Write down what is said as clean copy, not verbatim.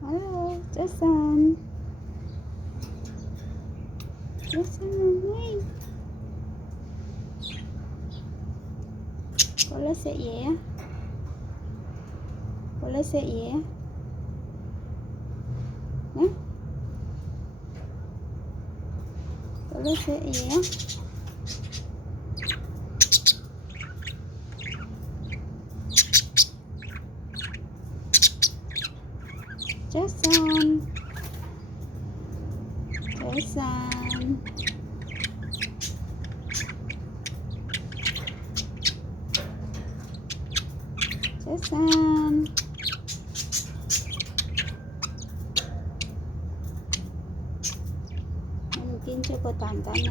Halo, Jason. Jason, hey. Có lấy sợi dẻ. Có lấy sợi dẻ. Nhá. Có lấy sợi dẻ. Jason. Jason. Jason. Mungkin cho cô tàn cả nè.